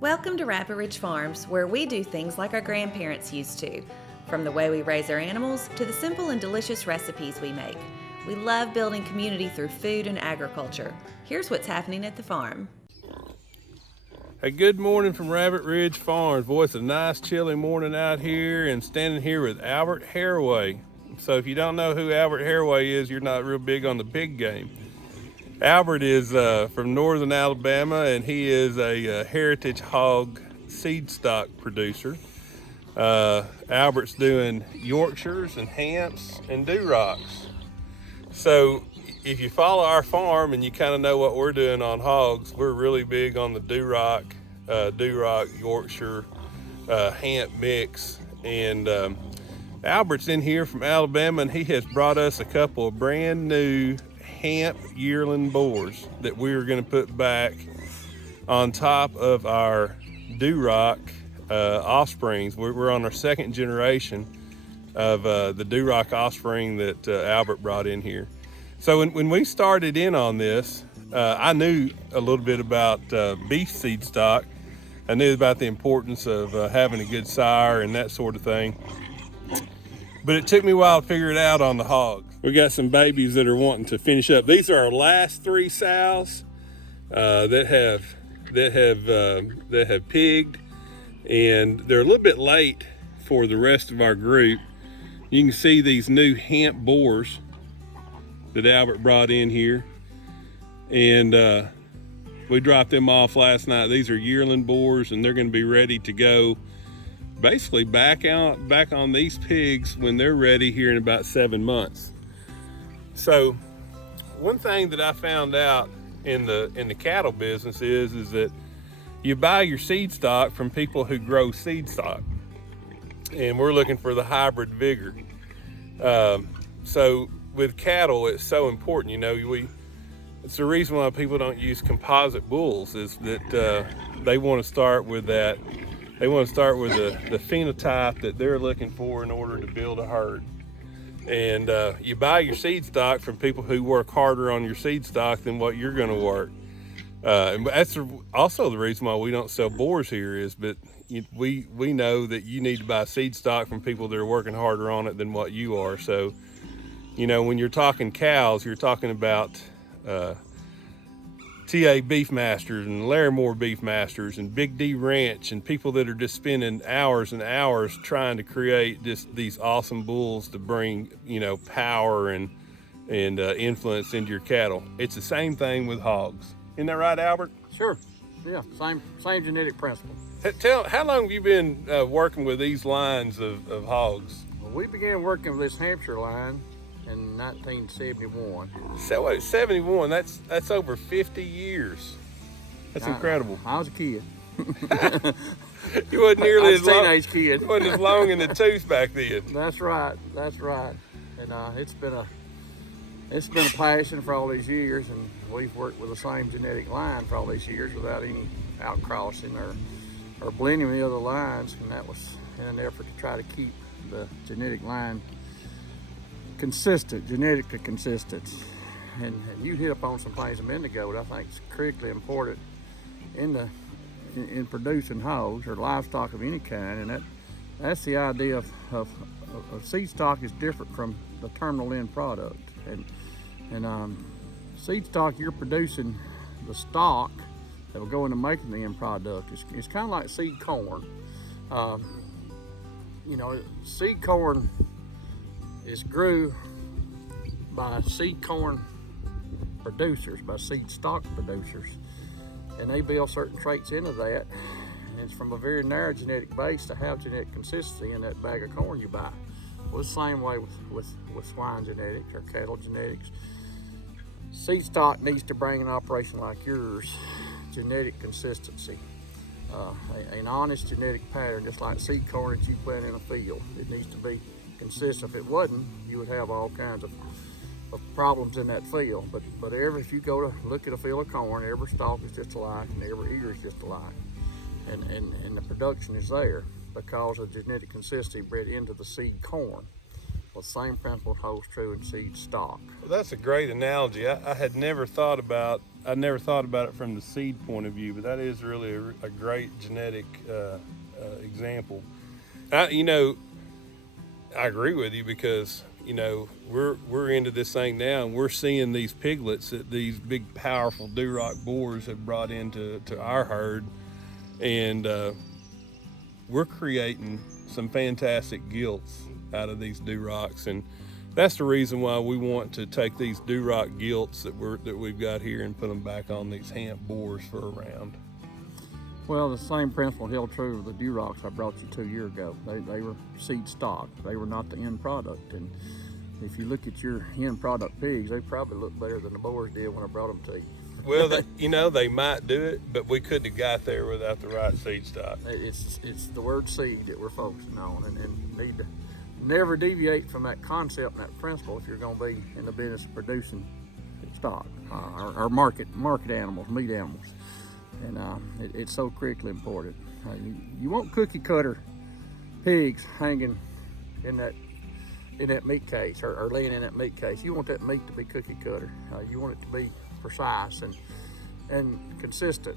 Welcome to Rapid Ridge Farms, where we do things like our grandparents used to. From the way we raise our animals to the simple and delicious recipes we make. We love building community through food and agriculture. Here's what's happening at the farm. Hey, good morning from Rabbit Ridge Farms. Boy, it's a nice chilly morning out here, and standing here with Albert Haraway. So if you don't know who Albert Haraway is, you're not real big on the big game. Albert is from northern Alabama, and he is a heritage hog seed stock producer. Albert's doing Yorkshires and Hamps and Durocks. So if you follow our farm and you kind of know what we're doing on hogs, we're really big on the Durock, Yorkshire, Hamp mix. And Albert's in here from Alabama, and he has brought us a couple of brand new Hamp yearling boars that we're going to put back on top of our Durock offsprings. We're on our second generation of the Durock offspring that Albert brought in here. So when we started in on this, I knew a little bit about beef seed stock. I knew about the importance of having a good sire and that sort of thing. But it took me a while to figure it out on the hogs. We got some babies that are wanting to finish up. These are our last three sows that have pigged, and they're a little bit late for the rest of our group. You can see these new Hamp boars that Albert brought in here, and we dropped them off last night. These are yearling boars, and they're going to be ready to go basically back on these pigs when they're ready here in about 7 months. So one thing that I found out in the cattle business is that you buy your seed stock from people who grow seed stock, and we're looking for the hybrid vigor. So with cattle, it's so important. It's the reason why people don't use composite bulls, is that they want to start with that. They want to start with the phenotype that they're looking for in order to build a herd. And you buy your seed stock from people who work harder on your seed stock than what you're going to work. And that's also the reason why we don't sell boars here, is that we know that you need to buy seed stock from people that are working harder on it than what you are. So, when you're talking cows, you're talking about TA Beefmasters and Larimore Beefmasters and Big D Ranch, and people that are just spending hours and hours trying to create just these awesome bulls to bring, power and influence into your cattle. It's the same thing with hogs. Isn't that right, Albert? Sure. Yeah, same genetic principle. How long have you been working with these lines of hogs? Well, we began working with this Hampshire line in 1971. So wait, 71, that's over 50 years. That's incredible. I was a kid. You wasn't nearly as long. Teenage kid. You wasn't as long in the tooth back then. That's right. And it's been a passion for all these years, and we've worked with the same genetic line for all these years without any outcrossing or blending with the other lines, and that was in an effort to try to keep the genetic line genetically consistent. And you hit upon some things a minute ago that I think is critically important in producing hogs or livestock of any kind, and that's the idea of seed stock is different from the terminal end product. And seed stock, you're producing the stock that will go into making the end product. It's kind of like seed corn. Seed corn is grew by seed corn producers, by seed stock producers, and they build certain traits into that, and it's from a very narrow genetic base to have genetic consistency in that bag of corn you buy. Well, it's the same way with swine genetics or cattle genetics. Seed stock needs to bring an operation like yours genetic consistency, an honest genetic pattern, just like seed corn that you plant in a field. It needs to be consistent. If it wasn't, you would have all kinds of problems in that field. But if you go to look at a field of corn, every stalk is just alike and every ear is just alike, and the production is there because of genetic consistency bred into the seed corn. Well, the same principle holds true in seed stock. Well, that's a great analogy. I had never thought about. I never thought about it from the seed point of view, but that is really a great genetic example. I agree with you because we're into this thing now, and we're seeing these piglets that these big, powerful Duroc boars have brought into our herd, and we're creating some fantastic gilts out of these Durocs, and that's the reason why we want to take these Duroc gilts that we've got here and put them back on these Hamp boars for a round. Well, the same principle held true of the Durocs I brought you 2 years ago. They were seed stock. They were not the end product. And if you look at your end product pigs, they probably look better than the boars did when I brought them to you. Well, they might do it, but we couldn't have got there without the right seed stock. It's the word seed that we're focusing on, and need to never deviate from that concept and that principle if you're going to be in the business of producing stock or market animals, meat animals. And it's so critically important. You want cookie cutter pigs hanging in that meat case or laying in that meat case. You want that meat to be cookie cutter. You want it to be precise and consistent.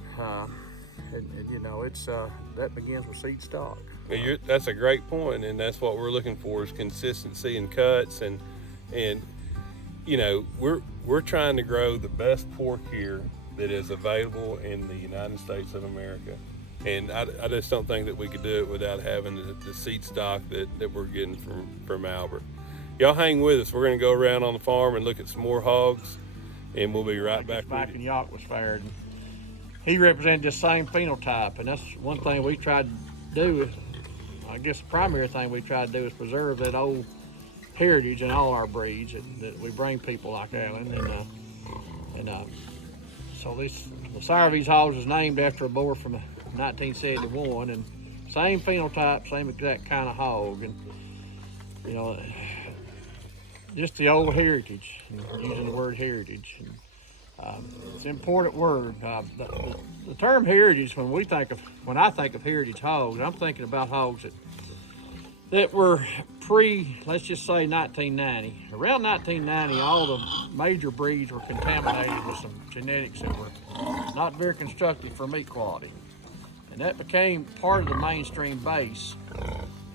It's that begins with seed stock. That's a great point, and that's what we're looking for is consistency in cuts, and we're trying to grow the best pork here that is available in the United States of America. And I just don't think that we could do it without having the seed stock that we're getting from Albert. Y'all hang with us. We're going to go around on the farm and look at some more hogs, and we'll be right back with in you. Yacht was fair, and he represented the same phenotype, and that's one thing we tried to do. I guess the primary thing we tried to do is preserve that old heritage in all our breeds that we bring people like Alan, so the Sourvie's Hogs is named after a boar from 1971, and same phenotype, same exact kind of hog, and just the old heritage, using the word heritage. And, it's an important word. The term heritage, when I think of heritage hogs, I'm thinking about hogs that were let's just say 1990. Around 1990, all the major breeds were contaminated with some genetics that were not very constructive for meat quality. And that became part of the mainstream base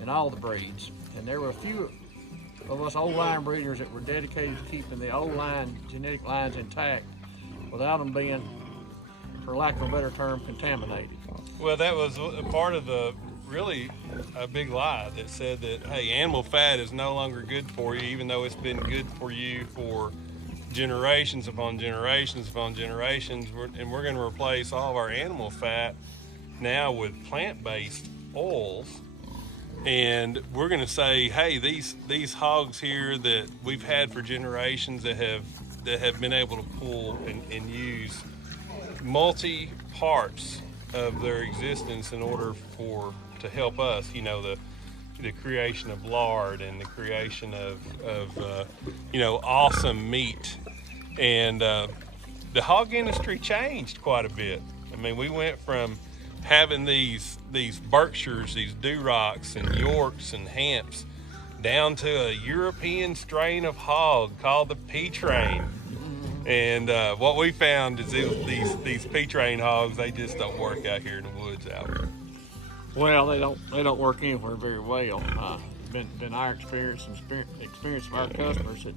in all the breeds. And there were a few of us old line breeders that were dedicated to keeping the old line genetic lines intact without them being, for lack of a better term, contaminated. Well, that was a part of really a big lie that said that, hey, animal fat is no longer good for you, even though it's been good for you for generations upon generations upon generations. And we're going to replace all of our animal fat now with plant-based oils. And we're going to say, hey, these hogs here that we've had for generations that have been able to pull and use multi parts of their existence in order to help us, the creation of lard and the creation of awesome meat. And the hog industry changed quite a bit. I mean, we went from having these Berkshires, these Durocs and Yorks and Hamps, down to a European strain of hog called the P-Train. And what we found is these P-Train hogs, they just don't work out here in the woods out there. Well, they don't work anywhere very well. Been our experience and experience of our customers that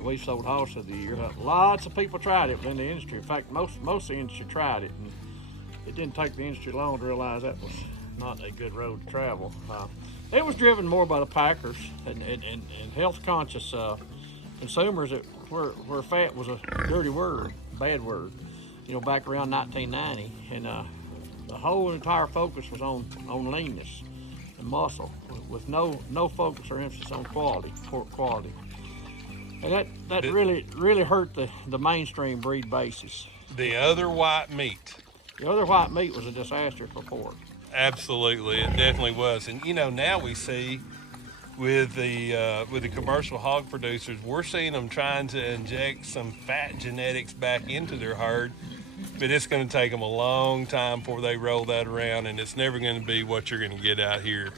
we've sold hogs of the year. Lots of people tried it within the industry. In fact, most of the industry tried it, and it didn't take the industry long to realize that was not a good road to travel. It was driven more by the packers and health-conscious consumers where fat was a dirty word, bad word, back around 1990. And the whole entire focus was on leanness and muscle, with no focus or emphasis on pork quality. And that really hurt the mainstream breed basis. The other white meat. The other white meat was a disaster for pork. Absolutely, it definitely was. And now we see with the commercial hog producers, we're seeing them trying to inject some fat genetics back into their herd but it's going to take them a long time before they roll that around, and it's never going to be what you're going to get out here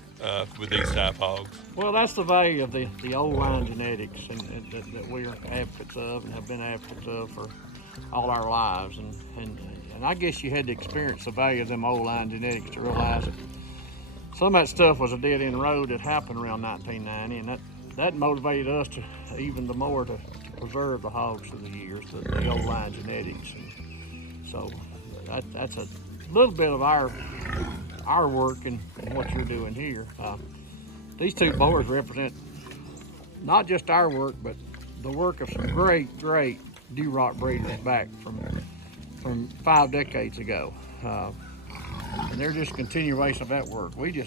with these type hogs. Well, that's the value of the old line genetics and that we are advocates of and have been advocates of for all our lives. And I guess you had to experience the value of them old line genetics to realize that some of that stuff was a dead end road that happened around 1990, and that motivated us to even the more to preserve the hogs through the years, the old line genetics. And so that's a little bit of our work and what you're doing here. These two boars represent not just our work, but the work of some great Duroc breeders back from 5 decades ago. And they're just a continuation of that work. We've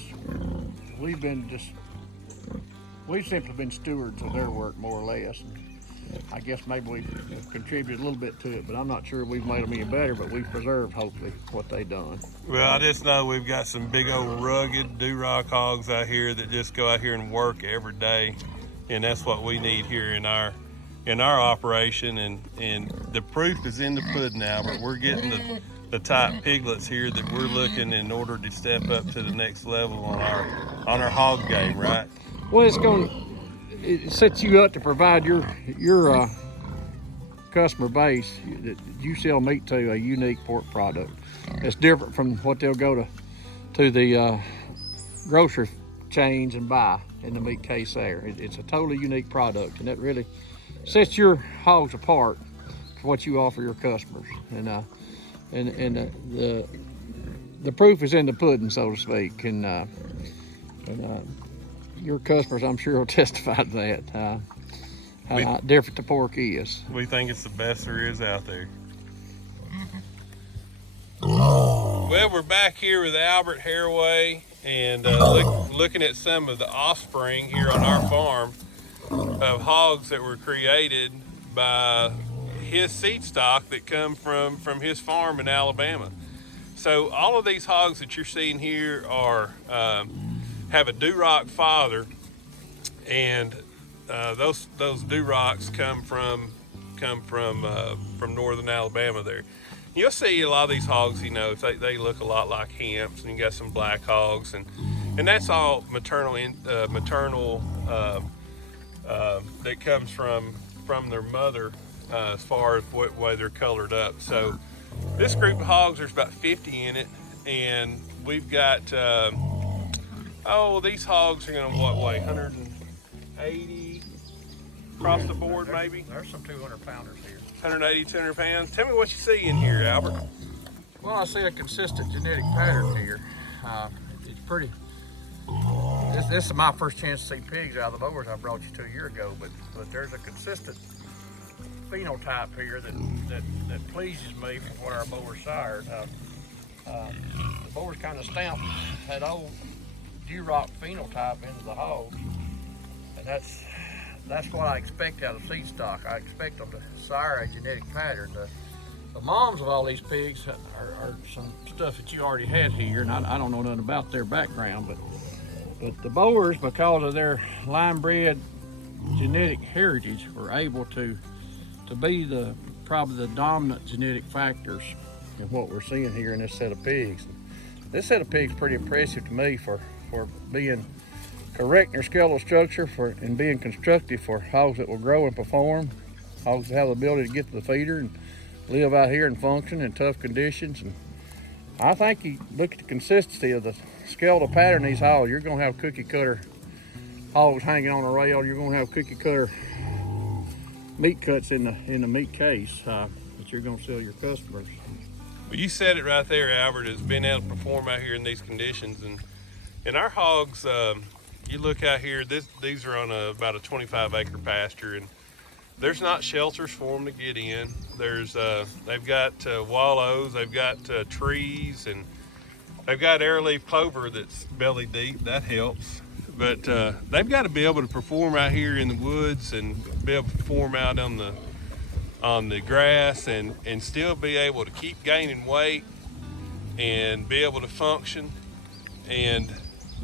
simply been stewards of their work, more or less. And I guess maybe we've contributed a little bit to it, but I'm not sure we've made them any better, but we've preserved, hopefully, what they've done. Well, I just know we've got some big old rugged Duroc hogs out here that just go out here and work every day, and that's what we need here in our operation. And the proof is in the pudding, Albert. We're getting the type piglets here that we're looking in order to step up to the next level on our hog game, right? Well, it sets you up to provide your customer base that you sell meat to a unique pork product. It's different from what they'll go to the grocery chains and buy in the meat case there. It's a totally unique product, and that really sets your hogs apart for what you offer your customers. And the proof is in the pudding, so to speak. And your customers, I'm sure, will testify to that, how different the pork is. We think it's the best there is out there. Well, we're back here with Albert Haraway and looking at some of the offspring here on our farm of hogs that were created by his seed stock that come from his farm in Alabama. So all of these hogs that you're seeing here are have a Duroc father, and those Durocs come from northern Alabama there. You'll see a lot of these hogs, they look a lot like Hamps, and you got some black hogs, and that's all maternal that comes from their mother as far as what way they're colored up. So this group of hogs, there's about 50 in it, and we've got these hogs are gonna what weigh 180 across the board, maybe. There's some 200 pounders here. 180, 200 pounds. Tell me what you see in here, Albert. Well, I see a consistent genetic pattern here. It's pretty. This is my first chance to see pigs out of the boars I brought you 2 years ago, but there's a consistent phenotype here that pleases me from what our boars sired. The boars kind of stamped that old Duroc phenotype into the hog, and that's what I expect out of seed stock. I expect them to sire a genetic pattern. The moms of all these pigs are some stuff that you already had here, and I don't know nothing about their background, but the boars, because of their line-bred genetic heritage, were able to be probably the dominant genetic factors in what we're seeing here in this set of pigs. This set of pigs is pretty impressive to me for being correct in their skeletal structure and being constructive for hogs that will grow and perform, hogs that have the ability to get to the feeder and live out here and function in tough conditions. And I think you look at the consistency of the skeletal pattern of these hogs, you're going to have cookie cutter hogs hanging on a rail. You're going to have cookie cutter meat cuts in the meat case that you're going to sell your customers. Well, you said it right there, Albert, is being able to perform out here in these conditions. And our hogs, you look out here, these are on about a 25-acre pasture, and there's not shelters for them to get in. They've got wallows, they've got trees, and they've got airleaf clover that's belly deep. That helps. But they've got to be able to perform out here in the woods and be able to perform out on the grass and still be able to keep gaining weight and be able to function. And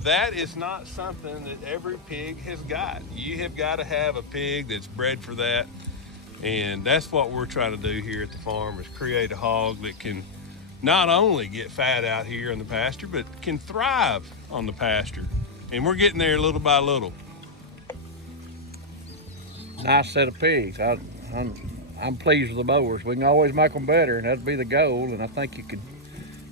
that is not something that every pig has got. You have got to have a pig that's bred for that. And that's what we're trying to do here at the farm, is create a hog that can not only get fat out here in the pasture, but can thrive on the pasture. And we're getting there little by little. Nice set of pigs. I'm pleased with the mowers. We can always make them better, and that'd be the goal. And I think you could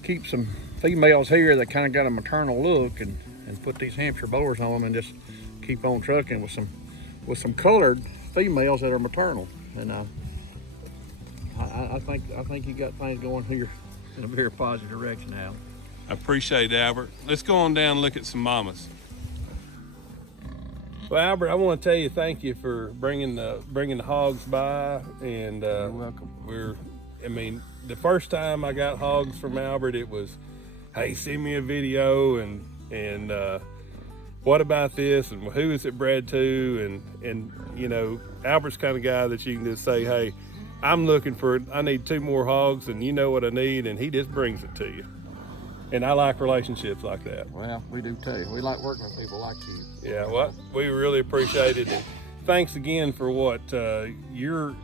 keep some females here that kind of got a maternal look, and put these Hampshire boars on them, and just keep on trucking with some colored females that are maternal. And I think you got things going here in a very positive direction, Al. I appreciate it, Albert. Let's go on down and look at some mamas. Well, Albert, I want to tell you thank you for bringing the hogs by, and You're welcome. The first time I got hogs from Albert, it was, hey, send me a video, and what about this, and who is it bred to, and you know, Albert's kind of guy that you can just say, hey, I need 2 more hogs, and you know what I need, and he just brings it to you. And I like relationships like that. Well, we do too. We like working with people like you. Yeah, well, we really appreciate it. And thanks again for what your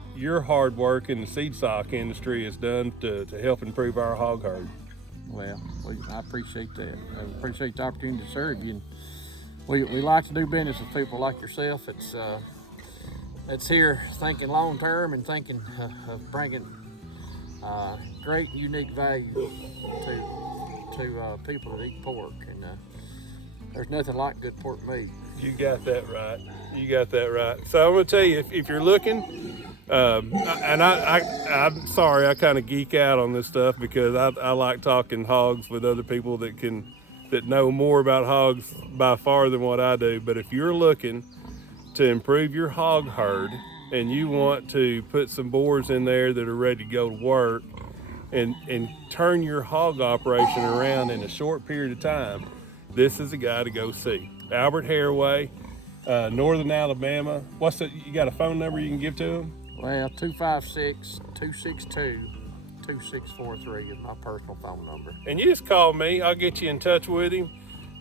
hard work in the seed stock industry has done to help improve our hog herd. Well, I appreciate that. I appreciate the opportunity to serve you. And we like to do business with people like yourself. It's here thinking long term and thinking of bringing great, unique value to people that eat pork. And there's nothing like good pork meat. You got that right. You got that right. So I'm going to tell you, if you're looking, and I'm sorry, I kind of geek out on this stuff because I like talking hogs with other people that know more about hogs by far than what I do. But if you're looking to improve your hog herd and you want to put some boars in there that are ready to go to work and turn your hog operation around in a short period of time, this is a guy to go see. Albert Haraway, Northern Alabama. You got a phone number you can give to him? Well, 256-262-2643 is my personal phone number. And you just call me. I'll get you in touch with him,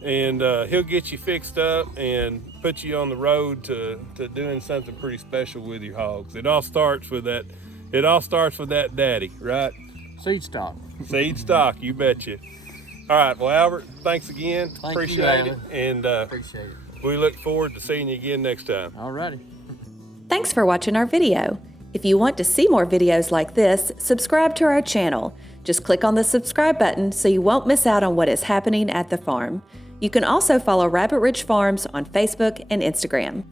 and he'll get you fixed up and put you on the road to doing something pretty special with your hogs. It all starts with that daddy, right? Seed stock. Seed stock, you betcha. All right, well, Albert, thanks again. Appreciate it. And appreciate it. We look forward to seeing you again next time. All righty. Thanks for watching our video. If you want to see more videos like this, subscribe to our channel. Just click on the subscribe button so you won't miss out on what is happening at the farm. You can also follow Rabbit Ridge Farms on Facebook and Instagram.